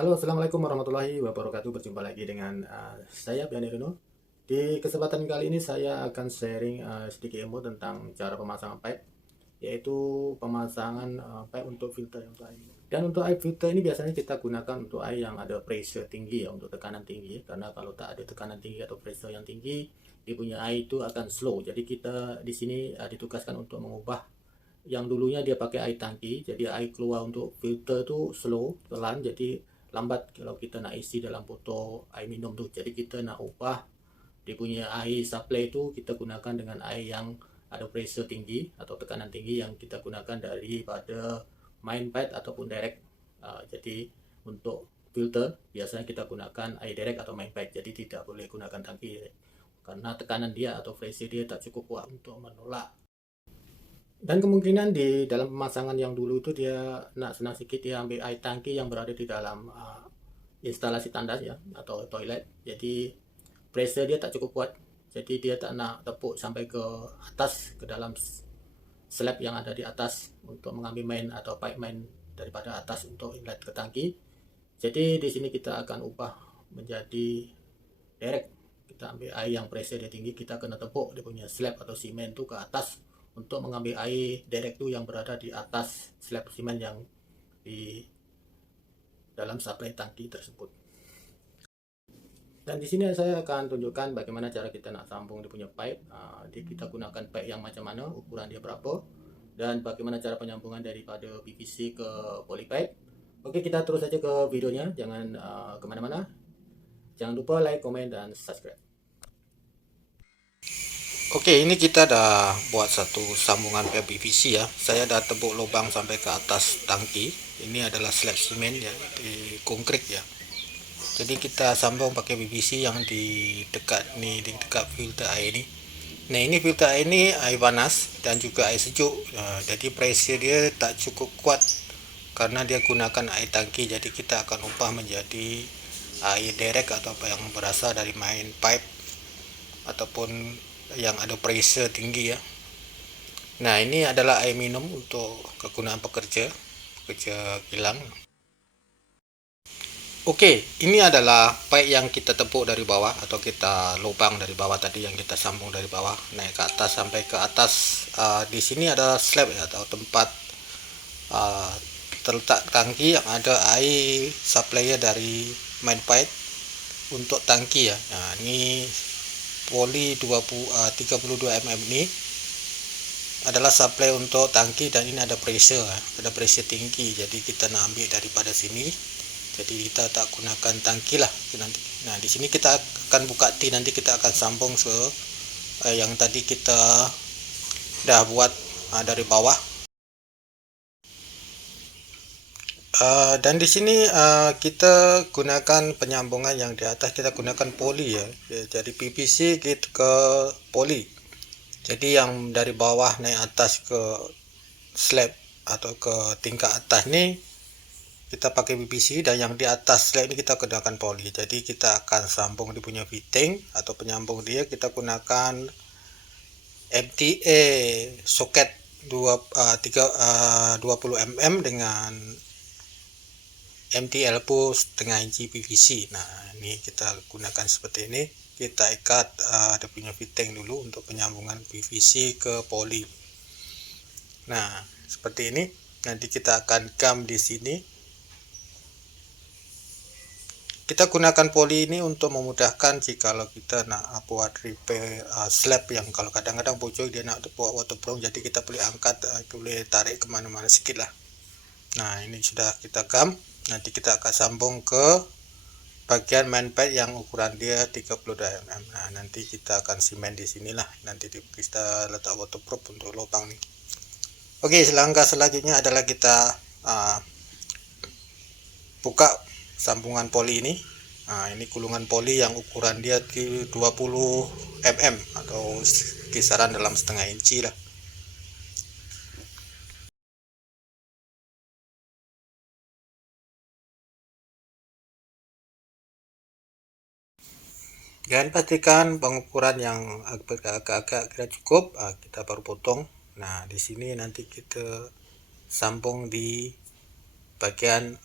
Halo, assalamualaikum warahmatullahi wabarakatuh. Berjumpa lagi dengan saya Biani Rino. Di kesempatan kali ini saya akan sharing sedikit ilmu tentang cara pemasangan pipe, yaitu pemasangan pipe untuk filter untuk air. Dan untuk air filter ini biasanya kita gunakan untuk air yang ada pressure tinggi ya, untuk tekanan tinggi. Karena kalau tak ada tekanan tinggi atau pressure yang tinggi, dia punya air itu akan slow. Jadi kita di sini ditugaskan untuk mengubah yang dulunya dia pakai air tangki, jadi air keluar untuk filter tuh slow, pelan, jadi lambat kalau kita nak isi dalam botol air minum tuh. Jadi kita nak ubah dia punya air supply itu, kita gunakan dengan air yang ada pressure tinggi atau tekanan tinggi yang kita gunakan daripada main pipe ataupun direct. Jadi untuk filter biasanya kita gunakan air direct atau main pipe, jadi tidak boleh gunakan tangki karena tekanan dia atau pressure dia tak cukup kuat untuk menolak. Dan kemungkinan di dalam pemasangan yang dulu itu dia nak senang sedikit dia ambil air tangki yang berada di dalam instalasi tandas ya atau toilet. Jadi pressure dia tak cukup kuat. Jadi dia tak nak tepuk sampai ke atas, ke dalam slab yang ada di atas untuk mengambil main atau pipe main daripada atas untuk inlet ke tangki. Jadi di sini kita akan ubah menjadi direct. Kita ambil air yang pressure dia tinggi, kita kena tepuk dia punya slab atau simen itu ke atas untuk mengambil air direct itu yang berada di atas slab simen yang di dalam supply tangki tersebut. Dan di sini saya akan tunjukkan bagaimana cara kita nak sambung dia punya pipe. Kita gunakan pipe yang macam mana, ukuran dia berapa, dan bagaimana cara penyambungan daripada PVC ke poly pipe. Oke, kita terus saja ke videonya, jangan kemana-mana. Jangan lupa like, komen, dan subscribe. Oke, ini kita dah buat satu sambungan PVC ya. Saya dah tebuk lubang sampai ke atas tangki. Ini adalah slab simen ya, di konkrit ya. Jadi kita sambung pakai PVC yang di dekat nih, di dekat filter air ini. Nah, ini filter air ini air panas dan juga air sejuk. Jadi pressure dia tak cukup kuat karena dia gunakan air tangki. Jadi kita akan ubah menjadi air direct atau apa yang berasal dari main pipe ataupun yang ada pressure tinggi ya. Nah, ini adalah air minum untuk kegunaan pekerja kilang. Oke, ini adalah pipe yang kita tepuk dari bawah atau kita lubang dari bawah tadi yang kita sambung dari bawah naik ke atas sampai ke atas. Di sini ada slab ya, atau tempat uh, terletak tangki yang ada air supply dari main pipe untuk tangki ya. Nah, ini poli 32 mm ini adalah supply untuk tangki dan ini ada pressure tinggi, jadi kita nak ambil daripada sini, jadi kita tak gunakan tangki lah nanti. Nah, di sini kita akan buka T, nanti kita akan sambung ke yang tadi kita dah buat dari bawah. Dan di sini kita gunakan penyambungan yang di atas, kita gunakan poli ya. Jadi PVC gitu ke poli. Jadi yang dari bawah naik atas ke slab atau ke tingkat atas nih kita pakai PVC, dan yang di atas slab ini kita gunakan poli. Jadi kita akan sambung di punya fitting atau penyambung dia, kita gunakan MTA soket 20 mm dengan MT elbow setengah inci PVC. Nah, ini kita gunakan seperti ini. Kita ikat ada punya fitting dulu untuk penyambungan PVC ke poli. Nah, seperti ini. Nanti kita akan gam di sini. Kita gunakan poli ini untuk memudahkan jikalau kita nak buat repair slab yang kalau kadang-kadang bocor dia nak buat waterproof, jadi kita boleh angkat, boleh tarik kemana-mana sedikit lah. Nah, ini sudah kita gam. Nanti kita akan sambung ke bagian main pipe yang ukuran dia 32 mm. Nah, nanti kita akan simen di sinilah. Nanti kita letak waterproof untuk lubang nih. Oke, langkah selanjutnya adalah kita buka sambungan poli ini. Nah, ini gulungan poli yang ukuran dia 20 mm atau kisaran dalam setengah inci lah. Dan pastikan pengukuran yang agak-agak kira cukup, kita baru potong. Nah, di sini nanti kita sambung di bagian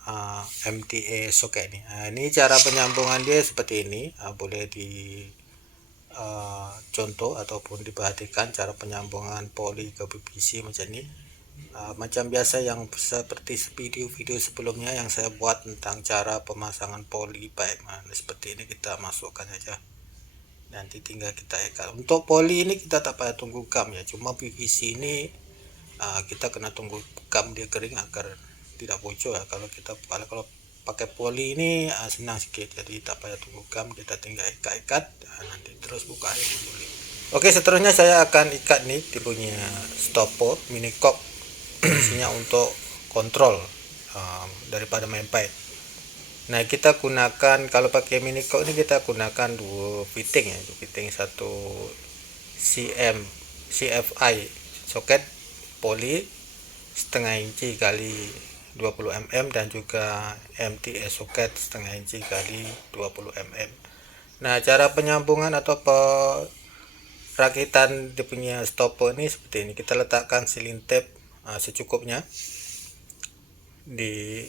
MTA soket ini. Ini cara penyambungan dia seperti ini. Boleh di contoh ataupun diperhatikan cara penyambungan poli ke PVC macam ini. Macam biasa yang seperti video-video sebelumnya yang saya buat tentang cara pemasangan poli pipe. Seperti ini kita masukkan saja. Nanti tinggal kita ikat. Untuk poli ini kita tak payah tunggu gam ya. Cuma PVC ini kita kena tunggu gam dia kering agar tidak bocor ya. Kalau pakai poli ini senang sedikit, jadi tak payah tunggu gam, kita tinggal ikat-ikat, nanti terus buka air boleh. Oke, seterusnya saya akan ikat nih dia punya stopper mini cock isinya untuk kontrol daripada main pipe. Nah, kita gunakan kalau pakai mini cock ini kita gunakan dua fitting ya, fitting satu CFI soket poli setengah inci kali 20 mm dan juga MTA soket setengah inci kali 20 mm. Nah, cara penyambungan atau perakitan dia punya stopper ini seperti ini. Kita letakkan sealing tape secukupnya di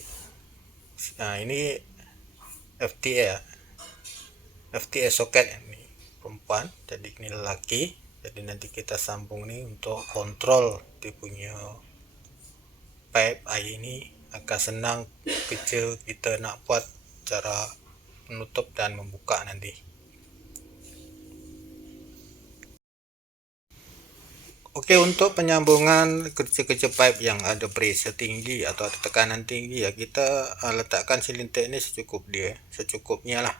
ini FTA soket ini perempuan, jadi ini lelaki. Jadi nanti kita sambung nih untuk kontrol dia punya pipe air ini akan senang kerja kita nak buat cara menutup dan membuka nanti. Oke, untuk penyambungan kerja-kerja pipe yang ada pressure tinggi atau ada tekanan tinggi ya, kita letakkan sealing tape ini secukupnya lah.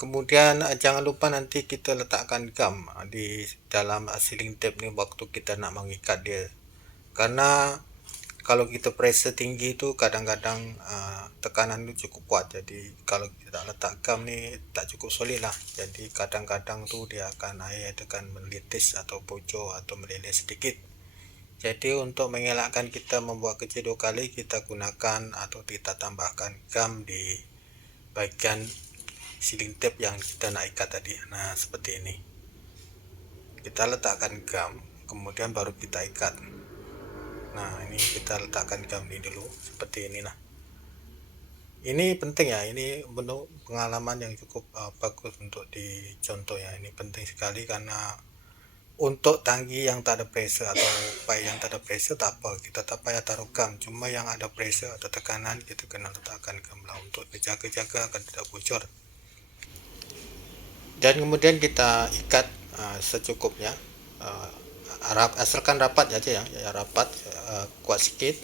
Kemudian jangan lupa nanti kita letakkan gam di dalam sealing tape ini waktu kita nak mengikat dia, karena kalau kita pressure tinggi itu kadang-kadang tekanan itu cukup kuat, jadi kalau kita letak gam nih tak cukup solid lah, jadi kadang-kadang tuh dia air akan melitis atau bocor atau meleleh sedikit. Jadi untuk mengelakkan kita membuat kerja dua kali, kita gunakan atau kita tambahkan gam di bagian sealing tape yang kita nak ikat tadi. Nah, seperti ini kita letakkan gam, kemudian baru kita ikat. Nah, ini kita letakkan gam ini dulu seperti ini. Nah, ini penting ya, ini bentuk pengalaman yang cukup bagus untuk dicontoh ya. Ini penting sekali karena untuk tangki yang tak ada pressure atau pipe yang tak ada pressure tak apa, kita tak payah taruh gam. Cuma yang ada pressure atau tekanan kita kena letakkan gam lah untuk dijaga-jaga agar tidak bocor. Dan kemudian kita ikat secukupnya, asalkan rapat aja ya, rapat, kuat sedikit,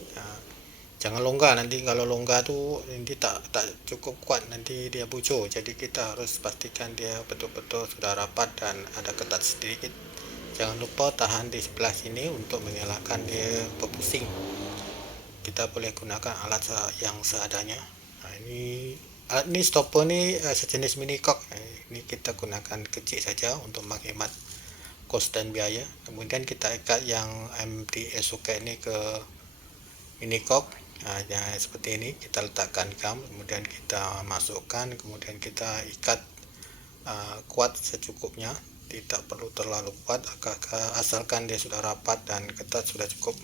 jangan longgar. Nanti kalau longgar tuh nanti tak cukup kuat, nanti dia bocor. Jadi kita harus pastikan dia betul-betul sudah rapat dan ada ketat sedikit. Jangan lupa tahan di sebelah sini untuk mengelakkan dia berpusing. Kita boleh gunakan alat yang seadanya. Nah, alat ini stopper ini sejenis mini cock. Ini kita gunakan kecil saja untuk menghemat kos dan biaya. Kemudian kita ikat yang MTA soket ini ke mini cock. Ya, seperti ini kita letakkan gam, kemudian kita masukkan, kemudian kita ikat kuat secukupnya, tidak perlu terlalu kuat, asalkan dia sudah rapat dan ketat sudah cukup.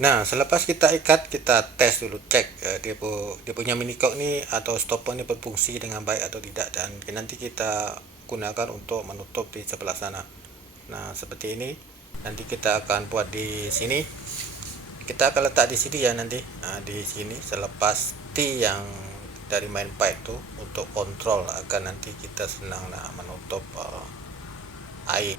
Nah, selepas kita ikat, kita tes dulu, cek dia punya mini cock ini atau stopper ini berfungsi dengan baik atau tidak, dan nanti kita gunakan untuk menutup di sebelah sana. Nah, seperti ini. Nanti kita akan buat di sini. Kita akan letak di sini ya nanti. Nah, di sini selepas T yang dari main pipe itu untuk kontrol agar nanti kita senang menutup air.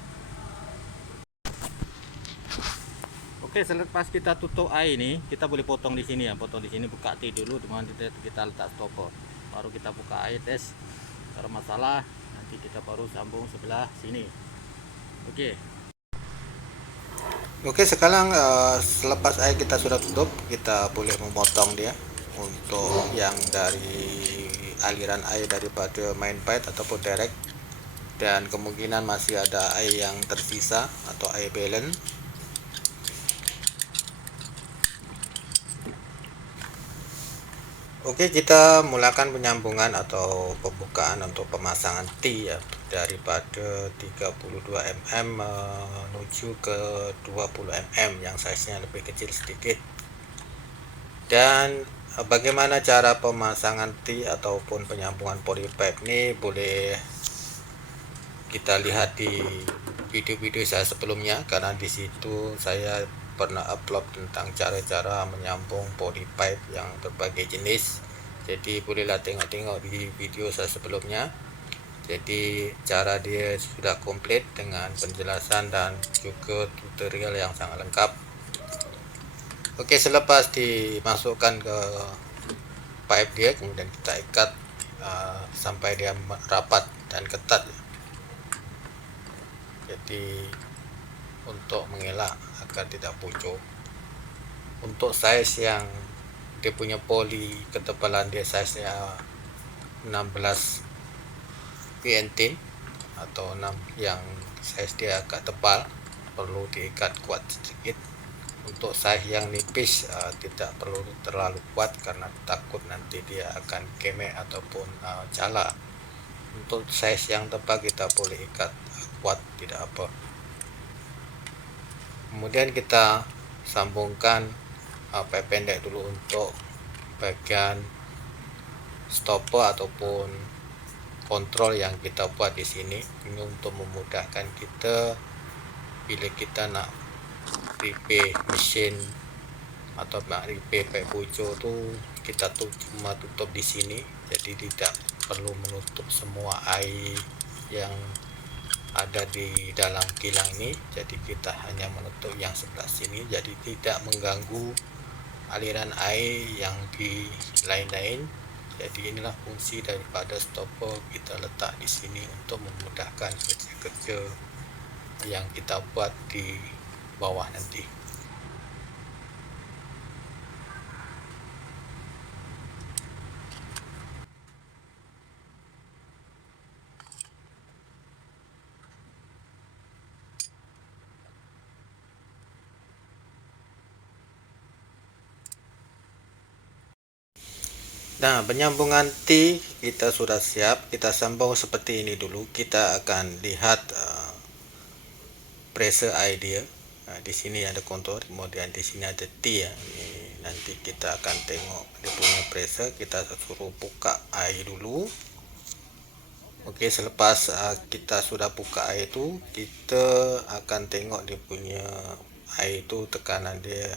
Oke, selepas kita tutup air ini, kita boleh potong di sini ya, potong di sini, buka T dulu, dengan kita letak stopper, baru kita buka air tes. Kalau masalah nanti kita baru sambung sebelah sini. Oke, sekarang selepas air kita sudah tutup, kita boleh memotong dia untuk yang dari aliran air daripada main pipe ataupun direct, dan kemungkinan masih ada air yang tersisa atau air balance. Oke, kita mulakan penyambungan atau pembukaan untuk pemasangan T ya, daripada 32 mm menuju ke 20 mm yang size-nya lebih kecil sedikit. Dan bagaimana cara pemasangan T ataupun penyambungan polypipe ini boleh kita lihat di video-video saya sebelumnya, karena di situ saya pernah upload tentang cara-cara menyambung polypipe yang berbagai jenis. Jadi bolehlah tengok-tengok di video saya sebelumnya. Jadi cara dia sudah komplit dengan penjelasan dan juga tutorial yang sangat lengkap. Oke, selepas dimasukkan ke pipe dia, kemudian kita ikat sampai dia rapat dan ketat. Jadi untuk mengelak agar tidak bocor. Untuk size yang dia punya poli, ketebalan dia size nya 16 PNT atau 6 yang size dia agak tebal, perlu diikat kuat sedikit. Untuk size yang nipis tidak perlu terlalu kuat karena takut nanti dia akan kemek ataupun cala. Untuk size yang tebal kita boleh ikat kuat, tidak apa. Kemudian kita sambungkan pipe pendek dulu untuk bagian stopper ataupun kontrol yang kita buat di sini. Ini untuk memudahkan kita bila kita nak repair mesin atau nak repair pipe bocor tu, kita cuma tutup di sini, jadi tidak perlu menutup semua air yang ada di dalam kilang ini. Jadi kita hanya menutup yang sebelah sini, jadi tidak mengganggu aliran air yang di lain-lain. Jadi inilah fungsi daripada stopper kita letak di sini untuk memudahkan kerja-kerja yang kita buat di bawah nanti. Nah, penyambungan T kita sudah siap. Kita sambung seperti ini dulu. Kita akan lihat pressure air dia. Nah, di sini ada kontur, kemudian di sini ada T ya. Ini nanti kita akan tengok dia punya pressure. Kita suruh buka air dulu. Oke, selepas kita sudah buka air itu, kita akan tengok dia punya air itu tekanan dia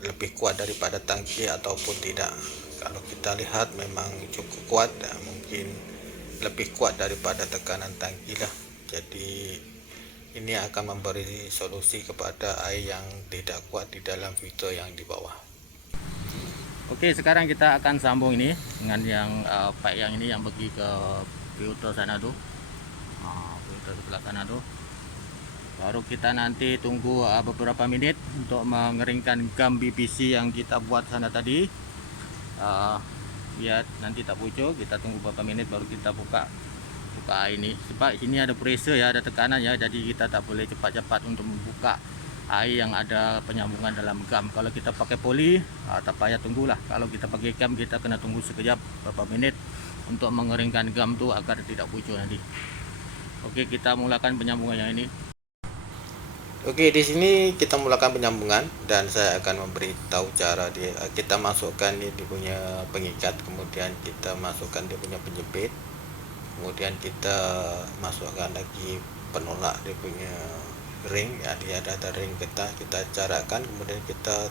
lebih kuat daripada tangki ataupun tidak. Kalau kita lihat memang cukup kuat, mungkin lebih kuat daripada tekanan tangki lah. Jadi ini akan memberi solusi kepada air yang tidak kuat di dalam filter yang di bawah. Oke, sekarang kita akan sambung ini dengan yang pipe yang ini yang pergi ke filter sana tuh, filter sebelah sana tuh. Baru kita nanti tunggu beberapa menit untuk mengeringkan gam BPC yang kita buat sana tadi. Biar nanti tak bocor, kita tunggu beberapa menit baru kita buka air ini. Sebab ini ada pressure ya, ada tekanan ya, jadi kita tak boleh cepat-cepat untuk membuka air yang ada penyambungan dalam gam. Kalau kita pakai poli, tak payah tunggulah. Kalau kita pakai gam, kita kena tunggu sekejap beberapa menit untuk mengeringkan gam tu agar tidak bocor nanti. Oke, kita mulakan penyambungan yang ini. Oke, di sini kita mulakan penyambungan dan saya akan memberitahu cara dia. Kita masukkan dia punya pengikat, kemudian kita masukkan dia punya penjepit, kemudian kita masukkan lagi penolak dia punya ring ya, dia ada ring kita carakan, kemudian kita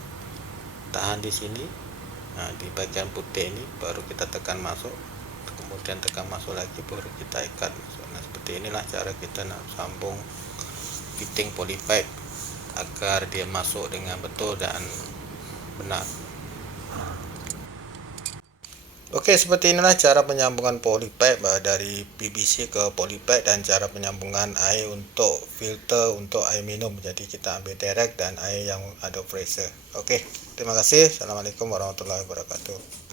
tahan di sini. Nah, di bagian putih ini baru kita tekan masuk, kemudian tekan masuk lagi, baru kita ikat masuk. Nah, seperti inilah cara kita nak sambung fitting polypipe agar dia masuk dengan betul dan benar. Oke, seperti inilah cara penyambungan polypipe dari PVC ke polypipe dan cara penyambungan air untuk filter untuk air minum. Jadi kita ambil direct dan air yang ada pressure. Oke, terima kasih. Assalamualaikum warahmatullahi wabarakatuh.